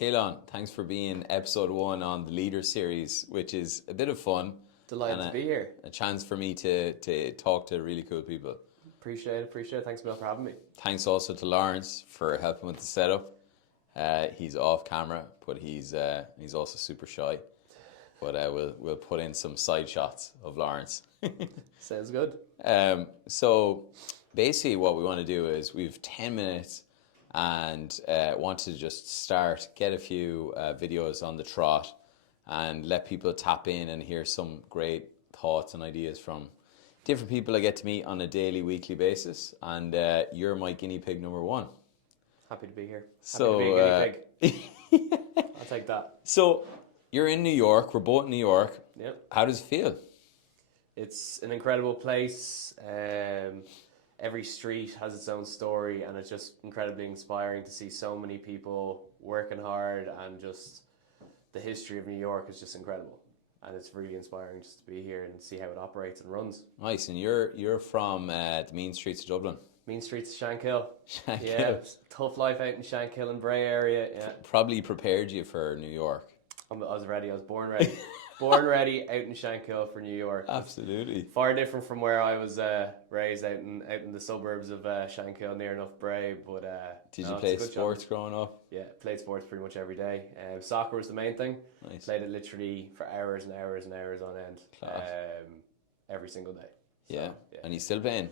Caolan, thanks for being episode 1 on the Leader series, which is a bit of fun. Delighted to be here. A chance for me to talk to really cool people. Appreciate it. Thanks, Bill, for having me. Thanks also to Laurence for helping with the setup. He's off camera, but he's also super shy. But we'll put in some side shots of Laurence. Sounds good. So basically what we want to do is we've 10 minutes and want to just get a few videos on the trot and let people tap in and hear some great thoughts and ideas from different people I get to meet on a daily, weekly basis. And you're my guinea pig number 1. Happy to be here. So, Happy to be a guinea pig. I'll take that. So you're in New York. We're both in New York. Yep. How does it feel? It's an incredible place. Every street has its own story, and it's just incredibly inspiring to see so many people working hard, and just the history of New York is just incredible. And it's really inspiring just to be here and see how it operates and runs. Nice. And you're from the mean streets of Dublin. Mean streets of Shankill. Shankill. Yeah, tough life out in Shankill and Bray area. Yeah. Probably prepared you for New York. I was ready. I was born ready. Born ready out in Shankill for New York. Absolutely. Far different from where I was raised out in the suburbs of Shankill, near enough Bray. But did you play sports growing up? Yeah, played sports pretty much every day. Soccer was the main thing. Nice. Played it literally for hours and hours and hours on end. Class. Every single day. So, yeah. And you still playing?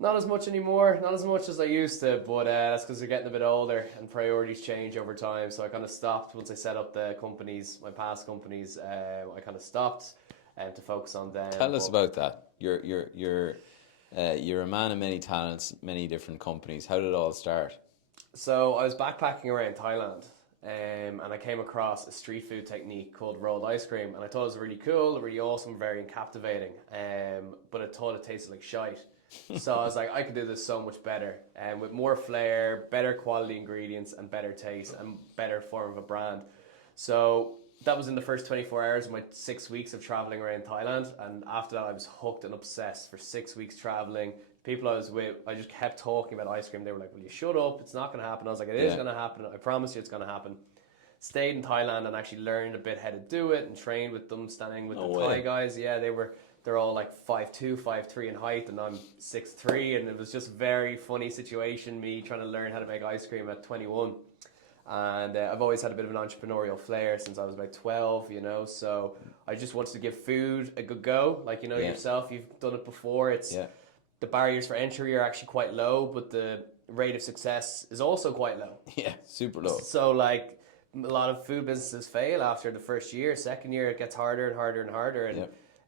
Not as much anymore, not as much as I used to, but that's because we're getting a bit older and priorities change over time. So I kind of stopped once I set up the companies, my past companies. I kind of stopped to focus on them. Tell us about that. You're a man of many talents, many different companies. How did it all start? So I was backpacking around Thailand, and I came across a street food technique called rolled ice cream, and I thought it was really cool, really awesome, very captivating. But I thought it tasted like shite. So I was like, I could do this so much better, and with more flair, better quality ingredients, and better taste, and better form of a brand. So that was in the first 24 hours of my 6 weeks of traveling around Thailand, and after that I was hooked and obsessed for 6 weeks traveling. People I was with, I just kept talking about ice cream. They were like, "Will you shut up? It's not going to happen." I was like, "It is going to happen. I promise you it's going to happen." Stayed in Thailand and actually learned a bit how to do it and trained with them, standing with the Thai guys. Yeah, they're all like 5'2", 5'3" in height, and I'm 6'3", and it was just a very funny situation, me trying to learn how to make ice cream at 21. And I've always had a bit of an entrepreneurial flair since I was about 12, so I just wanted to give food a good go. Like, yourself, you've done it before. The barriers for entry are actually quite low, but the rate of success is also quite low. Yeah, super low. So like a lot of food businesses fail after the first year. Second year, it gets harder and harder and harder.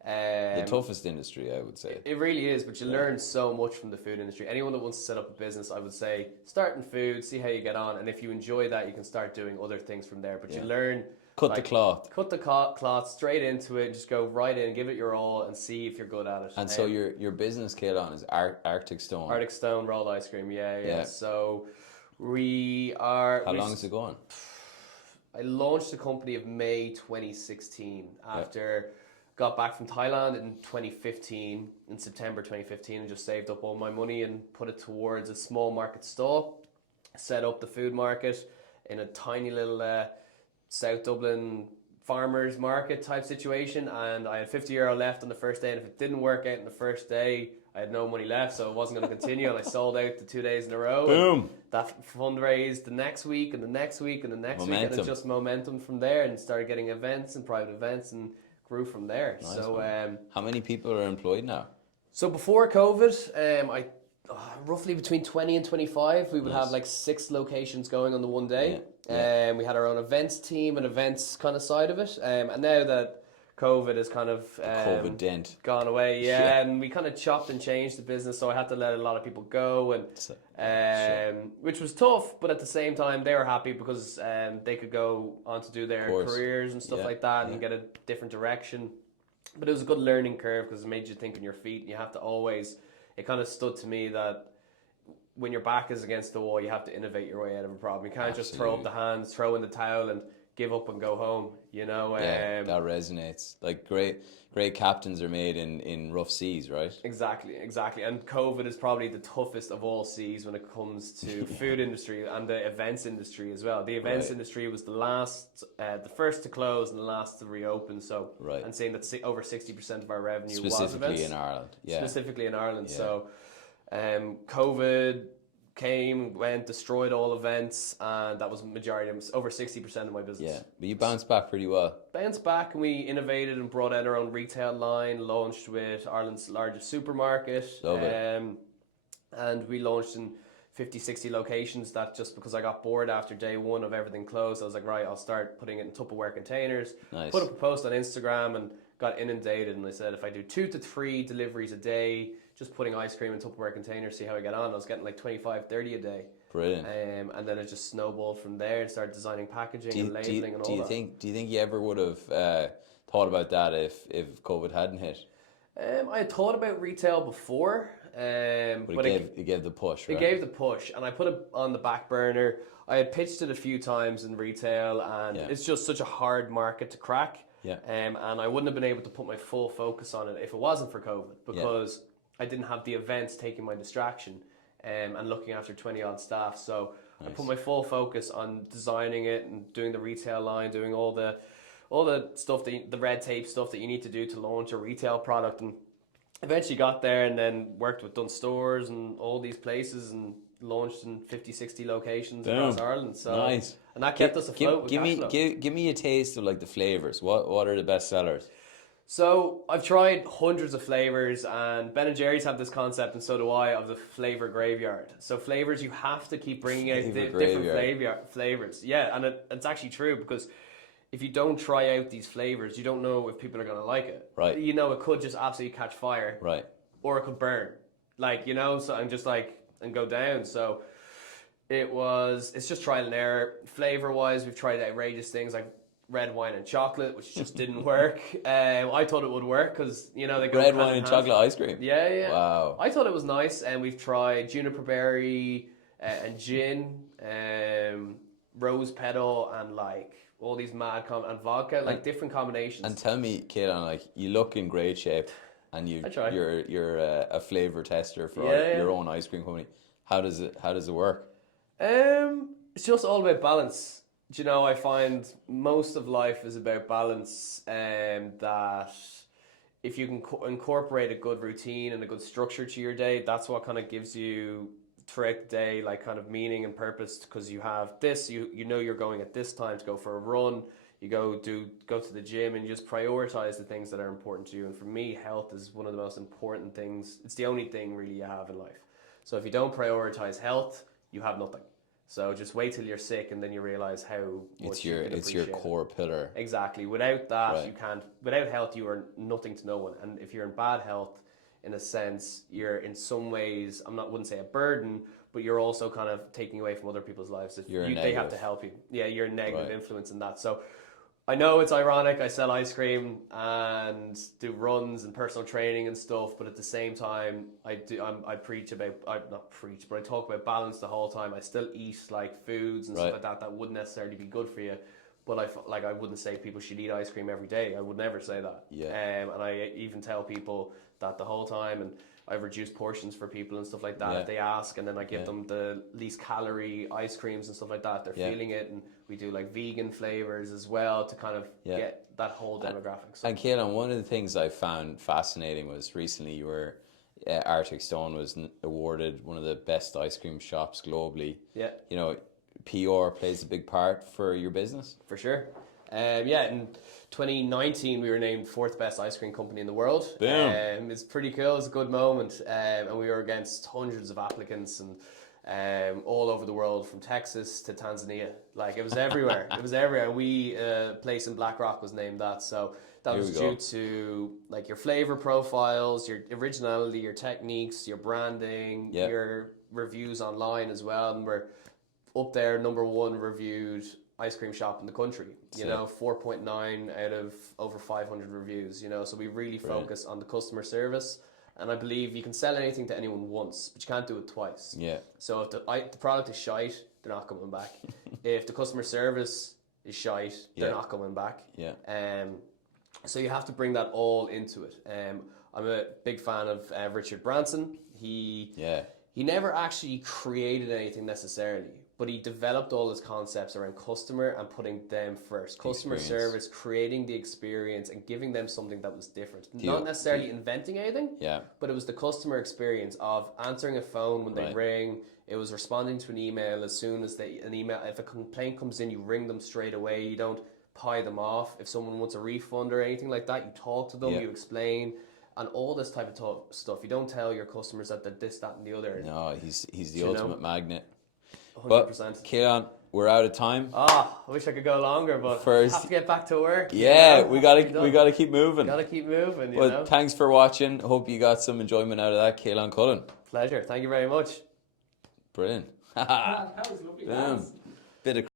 And the toughest industry, I would say. It really is, but you learn so much from the food industry. Anyone that wants to set up a business, I would say, start in food, see how you get on, and if you enjoy that, you can start doing other things from there. But you learn... Cut the cloth straight into it, just go right in, give it your all, and see if you're good at it. And so your business, Caolan, is Arctic Stone. Arctic Stone rolled ice cream, yeah. So we are... How long is it going? I launched the company of May 2016 after... Got back from Thailand in 2015, in September 2015, and just saved up all my money and put it towards a small market stall. Set up the food market in a tiny little South Dublin farmers market type situation, and I had €50 left on the first day, and if it didn't work out in the first day, I had no money left, so it wasn't going to continue, and I sold out the 2 days in a row. Boom! That fundraised the next week, and the next week, and the next week, and it just momentum from there, and started getting events and private events, and grew from there. Nice. So how many people are employed now? So before COVID, I roughly between 20 and 25, we would have like 6 locations going on the one day. We had our own events team and events kind of side of it. And now that COVID has kind of COVID dent gone away, and we kind of chopped and changed the business, so I had to let a lot of people go, and which was tough, but at the same time they were happy because they could go on to do their careers and stuff like that and get a different direction. But it was a good learning curve because it made you think on your feet, and you have to always, it kind of stood to me that when your back is against the wall, you have to innovate your way out of a problem. You can't just throw up the hands, throw in the towel, and give up and go home, you know. Yeah, that resonates. Like great captains are made in rough seas, right? Exactly. And COVID is probably the toughest of all seas when it comes to food industry and the events industry as well. The events industry was the first to close and the last to reopen. So I'm saying that over 60% of our revenue was events. Specifically in Ireland. Yeah. Specifically in Ireland. Yeah. So COVID came, went, destroyed all events, and that was majority, over 60% of my business. Yeah, but you bounced back pretty well. Bounced back, and we innovated and brought out our own retail line, launched with Ireland's largest supermarket. Love it. And we launched in 50, 60 locations. That just because I got bored after day one of everything closed, I was like, right, I'll start putting it in Tupperware containers. Nice. Put up a post on Instagram and got inundated, and I said if I do 2 to 3 deliveries a day, just putting ice cream in Tupperware containers, see how I get on. I was getting like 25, 30 a day. Brilliant. And then it just snowballed from there and started designing packaging and labeling and all that. Do you think you ever would have thought about that if COVID hadn't hit? I had thought about retail before. But it gave the push, right? It gave the push, and I put it on the back burner. I had pitched it a few times in retail, and it's just such a hard market to crack. Yeah. And I wouldn't have been able to put my full focus on it if it wasn't for COVID, because I didn't have the events taking my distraction and looking after 20 odd staff. So I put my full focus on designing it and doing the retail line, doing all the stuff, the red tape stuff that you need to do to launch a retail product, and eventually got there and then worked with Dunn Stores and all these places and launched in 50, 60 locations across Ireland. So nice. And that kept us afloat. Give me a taste of like the flavors. What are the best sellers? So I've tried hundreds of flavors, and Ben & Jerry's have this concept, and so do I, of the flavor graveyard. So flavors, you have to keep bringing out different flavors. Yeah, and it's actually true, because if you don't try out these flavors, you don't know if people are going to like it. Right. You know, it could just absolutely catch fire. Right. Or it could burn. Like, you know, so I'm just like, and go down. So it's just trial and error. Flavor-wise, we've tried outrageous things like red wine and chocolate, which just didn't work. I thought it would work because, you know, they go red wine and chocolate ice cream. Yeah. Wow. I thought it was nice, and we've tried juniper berry and gin, rose petal, and like all these and vodka, like different combinations. And tell me, Caolan, like you look in great shape, and you're a flavor tester for your own ice cream company. How does it work? It's just all about balance. You know, I find most of life is about balance, that if you can incorporate a good routine and a good structure to your day, that's what kind of gives you throughout the day, like kind of meaning and purpose, because you have this, you know you're going at this time to go for a run, you go to the gym, and you just prioritize the things that are important to you. And for me, health is one of the most important things. It's the only thing really you have in life. So if you don't prioritize health, you have nothing. So just wait till you're sick, and then you realize how much it's your core pillar. Exactly. Without that, you can't. Without health, you are nothing to no one. And if you're in bad health, in a sense, you're in some ways, wouldn't say a burden, but you're also kind of taking away from other people's lives. If they have to help you. Yeah, you're a negative influence in that. So I know it's ironic. I sell ice cream and do runs and personal training and stuff, but at the same time, I talk about balance the whole time. I still eat like foods and stuff like that wouldn't necessarily be good for you. But I wouldn't say people should eat ice cream every day. I would never say that. Yeah. And I even tell people that the whole time, and I've reduced portions for people and stuff like that if they ask, and then I give them the least calorie ice creams and stuff like that. They're feeling it, and we do like vegan flavors as well to kind of get that whole demographic. And Caolan, one of the things I found fascinating was recently you were Arctic Stone was awarded one of the best ice cream shops globally. Yeah. You know, PR plays a big part for your business. For sure. In 2019 we were named 4th best ice cream company in the world. It's pretty cool. It's a good moment, and we were against hundreds of applicants and all over the world, from Texas to Tanzania. Like, it was everywhere. It was everywhere. We place in Blackrock was named that. So that was due to like your flavor profiles, your originality, your techniques, your branding, your reviews online as well, and we're up there #1 reviewed ice cream shop in the country. You know, 4.9 out of over 500 reviews. You know, so we really focus on the customer service. And I believe you can sell anything to anyone once, but you can't do it twice. Yeah. So if the product is shite, they're not coming back. If the customer service is shite, they're Yeah. not coming back. Yeah. So you have to bring that all into it. I'm a big fan of Richard Branson. He never actually created anything necessarily, but he developed all his concepts around customer and putting them first. Customer service, creating the experience and giving them something that was different. Not necessarily inventing anything, but it was the customer experience of answering a phone when they ring. It was responding to an email as soon as if a complaint comes in, you ring them straight away. You don't pie them off. If someone wants a refund or anything like that, you talk to them, you explain. And all this type of stuff. You don't tell your customers that they're this, that, and the other. No, he's the ultimate magnet. 100%. But, Caolan, we're out of time. I wish I could go longer, but I have to get back to work. We gotta keep moving. Gotta keep moving, you Well, know. thanks for watching. Hope you got some enjoyment out of that, Caolan Cullen. Pleasure. Thank you very much. Brilliant. That was lovely. Bit of